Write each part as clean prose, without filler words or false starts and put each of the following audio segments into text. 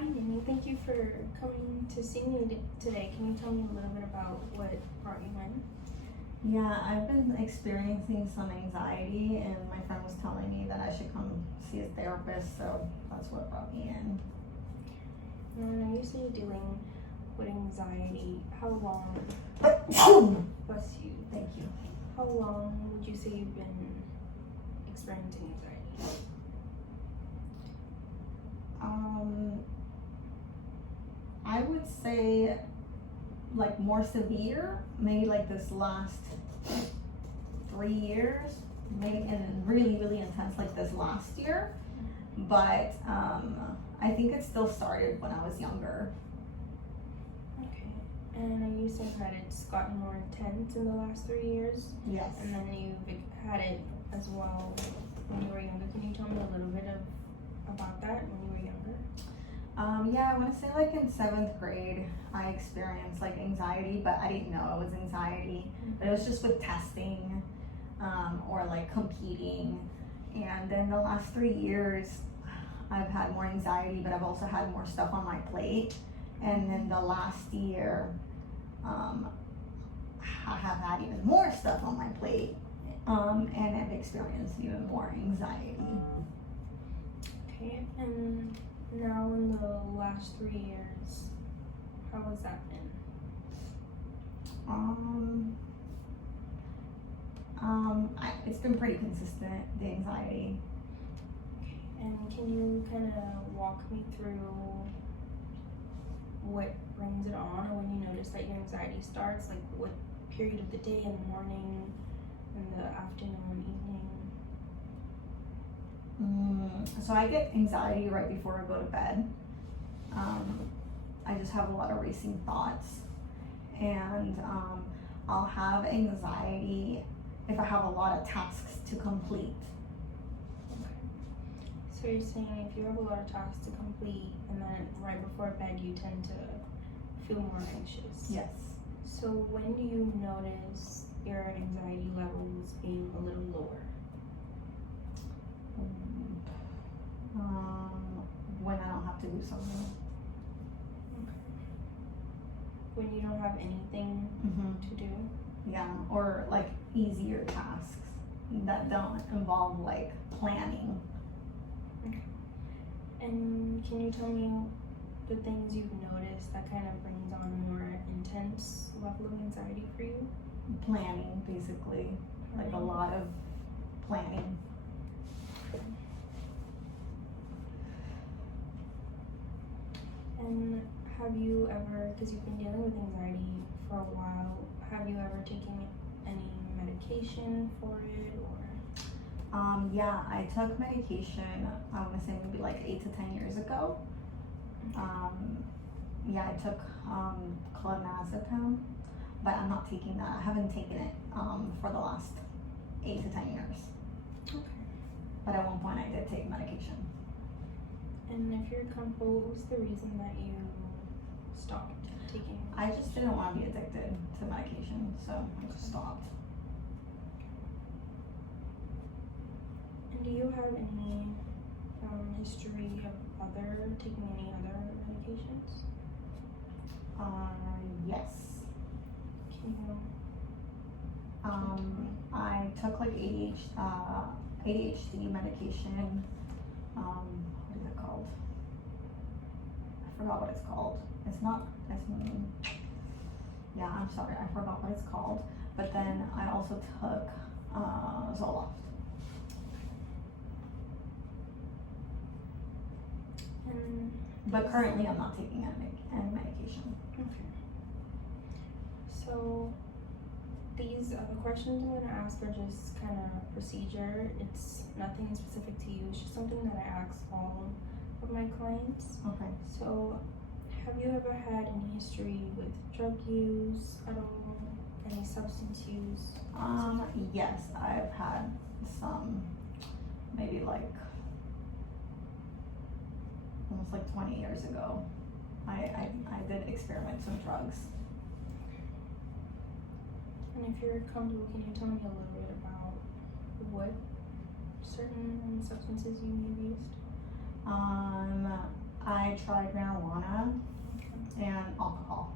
Hi, Nini. Thank you for coming to see me today. Can you tell me a little bit about what brought you in? Yeah, I've been experiencing some anxiety, and my friend was telling me that I should come see a therapist, so that's what brought me in. And I know you say you're dealing with anxiety. How long? Bless you. Thank you. How long would you say you've been experiencing anxiety? I would say like more severe, maybe like this last 3 years, maybe, and really, really intense like this last year. But I think it still started when I was younger. Okay. And you said that it's gotten more intense in the last 3 years, Yes. and then you've had it as well when you were younger. Can you tell me a little bit about that when you were younger? Yeah, I want to say like in 7th grade, I experienced like anxiety, but I didn't know it was anxiety. But it was just with testing, or like competing. And then the last 3 years, I've had more anxiety, but I've also had more stuff on my plate. And then the last year, I have had even more stuff on my plate, and I've experienced even more anxiety. Okay, and now in the last 3 years, how has that been? It's been pretty consistent, the anxiety. And can you kind of walk me through what brings it on, or when you notice that your anxiety starts, like what period of the day, in the morning, in the afternoon, evening? So I get anxiety right before I go to bed. I just have a lot of racing thoughts, and I'll have anxiety if I have a lot of tasks to complete. Okay. So you're saying if you have a lot of tasks to complete, and then right before bed you tend to feel more anxious? Yes. So when do you notice your anxiety levels being a little lower? When I don't have to do something. Okay. When you don't have anything to do? Yeah, or like easier tasks that don't involve like planning. Okay. And can you tell me the things you've noticed that kind of brings on a more intense level of anxiety for you? Planning, basically. Like a lot of planning. And have you ever, because you've been dealing with anxiety for a while, have you ever taken any medication for it, or? Yeah, I took medication, I want to say maybe like 8 to 10 years ago. Yeah, I took clonazepam, but I'm not taking that. I haven't taken it for the last 8 to 10 years. Okay. But at one point I did take medication. And if you're comfortable, what was the reason that you stopped taking it? I just didn't want to be addicted to medication, so I just stopped. And do you have any history of taking any other medications? Yes. Can you? I took like ADHD medication. What is it called? I forgot what it's called. Yeah, I'm sorry, I forgot what it's called. But then I also took Zoloft. But currently I'm not taking any medication. Okay. So these other questions I'm gonna ask are just kind of procedure. It's nothing specific to you. It's just something that I ask all of my clients. Okay. So, have you ever had any history with drug use at all? Any substance use? Yes, I've had some, maybe like almost like 20 years ago. I did experiment with some drugs. And if you're comfortable, can you tell me a little bit about what certain substances you may have used? I tried marijuana and alcohol.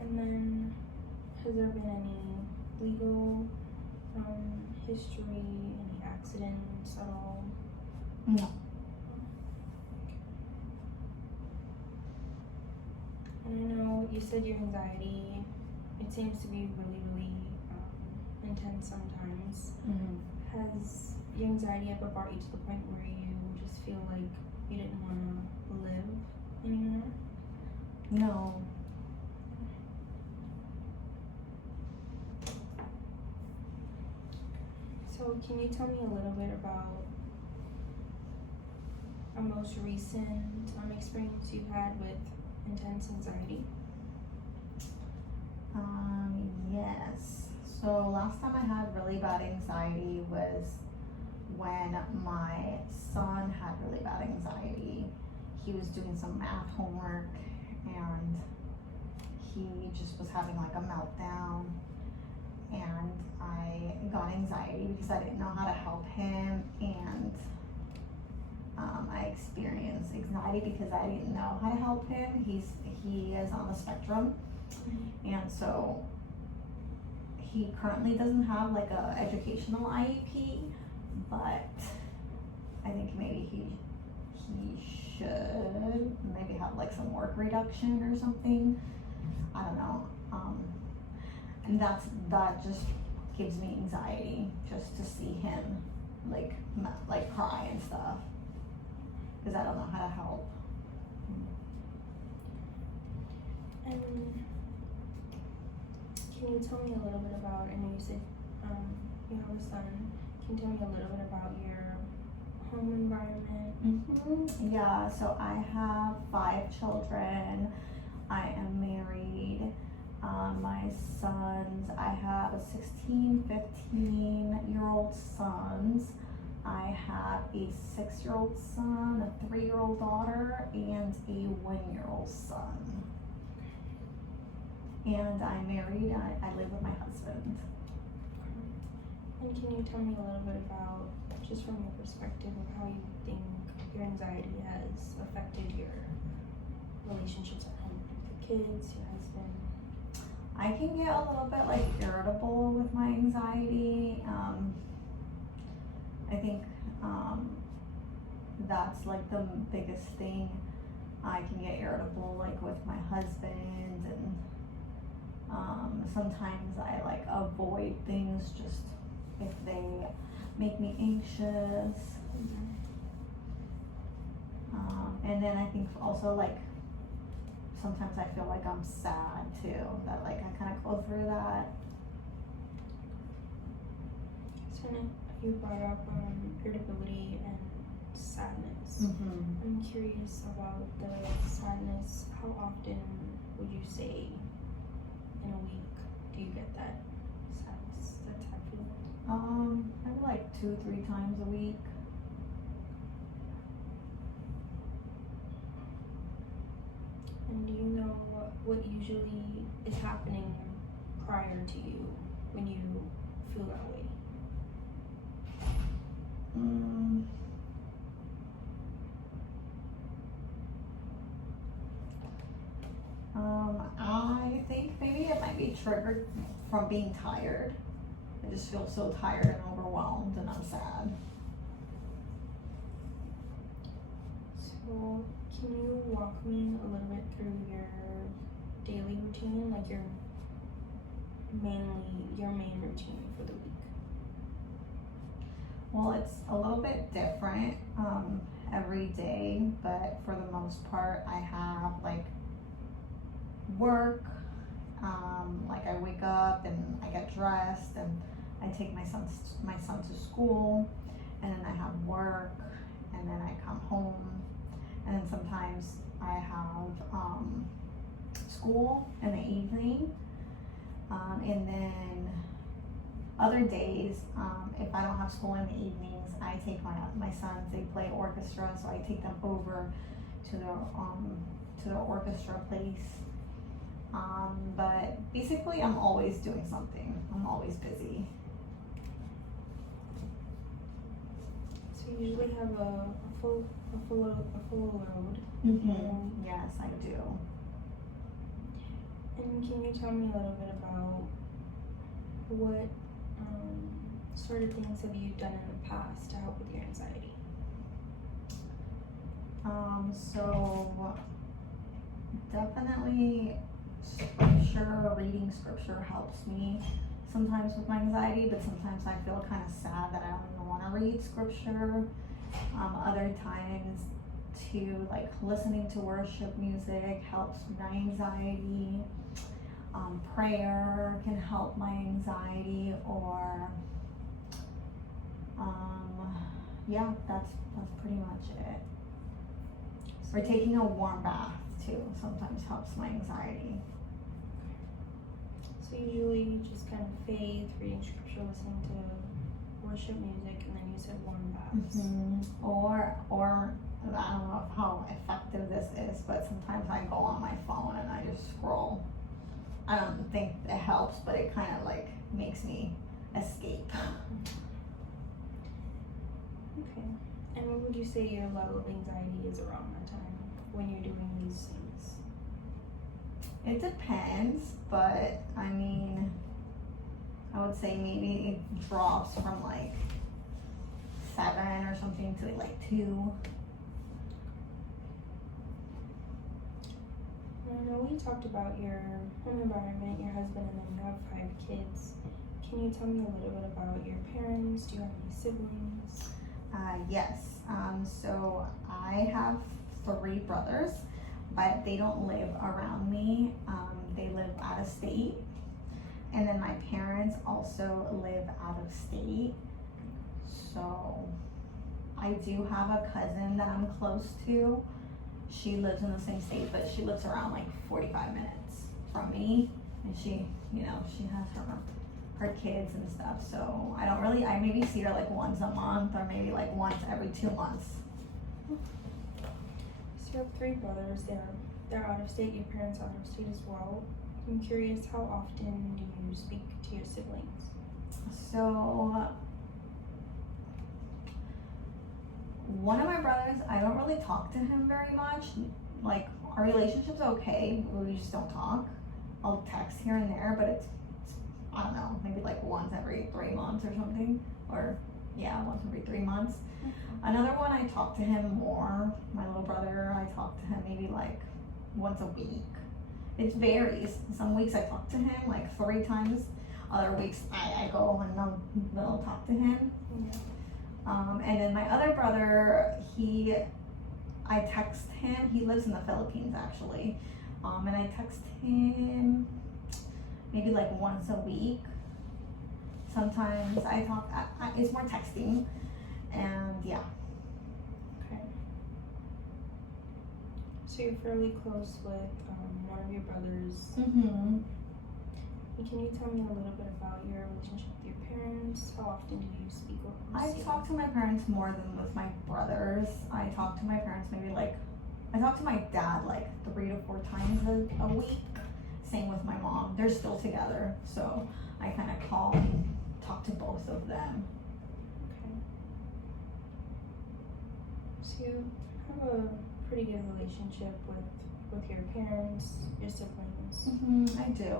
And then, has there been any legal history, any accidents at all? No. And I know you said your anxiety, it seems to be really, really intense sometimes. Has your anxiety ever brought you to the point where you just feel like you didn't want to live anymore? No. So can you tell me a little bit about a most recent experience you've had with intense anxiety? Yes. So last time I had really bad anxiety was when my son had really bad anxiety. He was doing some math homework and he just was having like a meltdown, and I got anxiety because I didn't know how to help him, and I experienced anxiety because I didn't know how to help him. He is on the spectrum, and so he currently doesn't have like a educational IEP, but I think maybe he should maybe have like some work reduction or something. I don't know. And that just gives me anxiety just to see him like cry and stuff, because I don't know how to help. And can you tell me a little bit about, I know you said you have a son, can you tell me a little bit about your home environment? Yeah, so I have 5 children. I am married. My sons, I have a 16, 15-year-old sons. I have a 6-year-old son, a 3-year-old daughter, and a 1-year-old son. And I'm married. I live with my husband. And can you tell me a little bit about, just from your perspective, of how you think your anxiety has affected your relationships at home with your kids, your husband? I can get a little bit like irritable with my anxiety. I think that's like the biggest thing. I can get irritable like with my husband, and sometimes I like avoid things just if they make me anxious. And then I think also like sometimes I feel like I'm sad too, that like I kind of go through that. So now you brought up irritability and sadness. I'm curious about the sadness. How often would you say in a week do you get that sadness, that sad feeling? Maybe like 2-3 times a week. And do you know what usually is happening prior to you when you feel that way? I think maybe it might be triggered from being tired. I just feel so tired and overwhelmed, and I'm sad. So can you walk me a little bit through your daily routine, like your main routine for the week? Well, it's a little bit different every day, but for the most part, I have like work. Like I wake up and I get dressed and I take my son to school, and then I have work, and then I come home, and then sometimes I have school in the evening, and then other days, if I don't have school in the evenings, I take my sons. They play orchestra, so I take them over to the orchestra place. But basically, I'm always doing something. I'm always busy. So So you usually have a full load. Yes, I do. And can you tell me a little bit about what sort of things have you done in the past to help with your anxiety? So definitely scripture, reading scripture helps me sometimes with my anxiety, but sometimes I feel kind of sad that I don't even want to read scripture. Other times to like listening to worship music helps my anxiety. Prayer can help my anxiety, or yeah, that's pretty much it. Or taking a warm bath too sometimes helps my anxiety. So usually just kind of faith, reading scripture, listening to worship music, and then you said warm baths. Or I don't know how effective this is, but sometimes I go on my phone and I just scroll. I don't think it helps, but it kind of like makes me escape. Okay. And what would you say your level of anxiety is around that time when you're doing these things? It depends, but I mean, I would say maybe it drops from like 7 or something to like 2. I know we talked about your home environment, your husband, and then you have 5 kids. Can you tell me a little bit about your parents? Do you have any siblings? Yes. So I have 3 brothers, but they don't live around me. They live out of state. And then my parents also live out of state. So I do have a cousin that I'm close to. She lives in the same state, but she lives around like 45 minutes from me. And she has her kids and stuff. So I maybe see her like once a month, or maybe like once every 2 months. So you have 3 brothers. They're out of state. Your parents are out of state as well. I'm curious, how often do you speak to your siblings? So one of my brothers, I don't really talk to him very much. Like, our relationship's okay, but we just don't talk. I'll text here and there, but it's I don't know, maybe like once every 3 months or something. Or yeah, once every 3 months. Another one, I talk to him more. My little brother, I talk to him maybe like once a week. It varies. Some weeks I talk to him like 3 times. Other weeks I go and don't talk to him. And then my other brother, I text him. He lives in the Philippines actually. And I text him maybe like once a week. Sometimes I talk, it's more texting. And yeah. Okay. So you're fairly close with one of your brothers. Can you tell me a little bit about your relationship with your parents? How often do you speak with them? I talk to my parents more than with my brothers. I talk to my parents I talk to my dad like 3 to 4 times a week. Same with my mom. They're still together, so I kind of call and talk to both of them. Okay. So you have a pretty good relationship with your parents, your siblings. I do.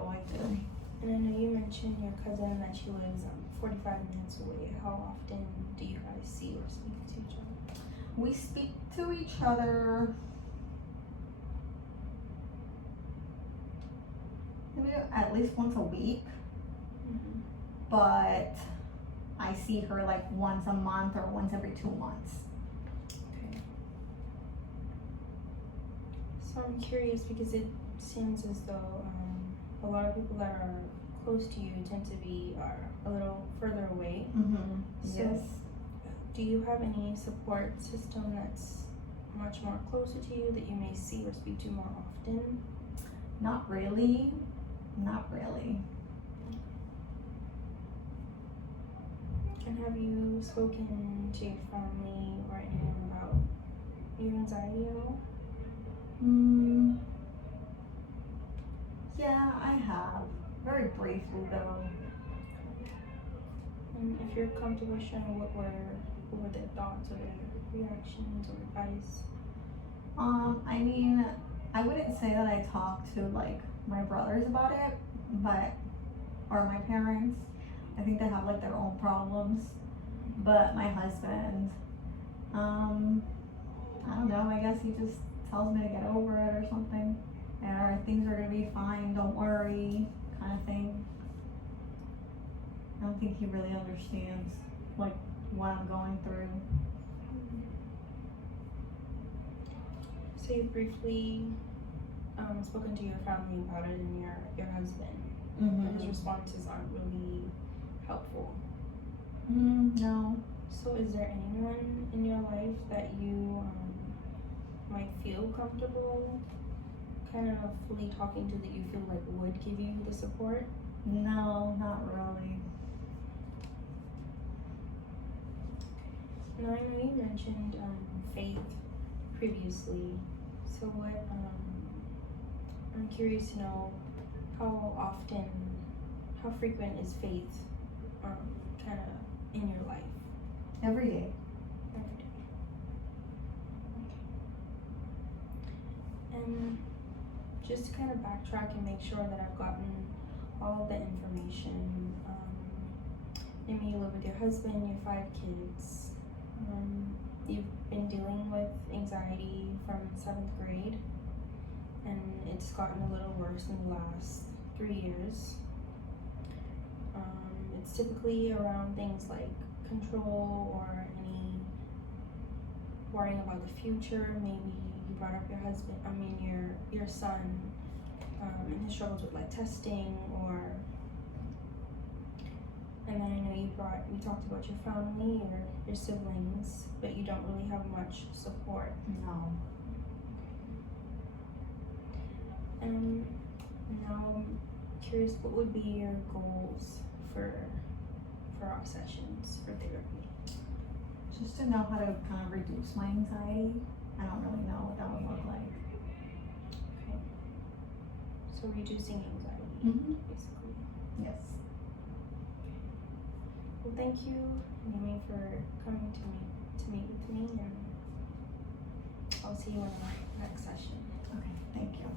And I know you mentioned your cousin that she lives 45 minutes away. How often do you guys see or speak to each other? We speak to each other maybe at least once a week. But I see her like once a month or once every 2 months. Okay. So I'm curious because it seems as though a lot of people that are close to you tend to be a little further away. So Yes. do you have any support system that's much more closer to you that you may see or speak to more often? Not really. And have you spoken to your family or anyone about your anxiety at all? Yeah, I have. Very briefly though. And if you're comfortable sharing, what were what were their thoughts or their reactions or advice? I mean, I wouldn't say that I talked to like my brothers about it, but or my parents. I think they have like their own problems. But my husband, I don't know, I guess he just tells me to get over it or something. Or things are gonna be fine, don't worry, kind of thing. I don't think he really understands like what I'm going through. So you briefly spoken to your family about it and your husband. But his responses aren't really helpful. No. So is there anyone in your life that you might feel comfortable kind of fully talking to that you feel like would give you the support? No, not really. Now I know you mentioned faith previously. So what I'm curious to know how frequent is faith kind of in your life? Every day. Every day. And just to kind of backtrack and make sure that I've gotten all of the information, maybe you live with your husband, your 5 kids. You've been dealing with anxiety from 7th grade, and it's gotten a little worse in the last 3 years. It's typically around things like control or any worrying about the future. Maybe you brought up your son, and his struggles with like testing, and then I know we talked about your family, your siblings, but you don't really have much support. No. Now I'm curious, what would be your goals for our sessions for therapy? Just to know how to kind of reduce my anxiety. I don't really know what that would look like. Okay. So reducing anxiety, basically. Yes. Well, thank you, Naomi, for coming to meet with me, and I'll see you in the next session. Okay, thank you.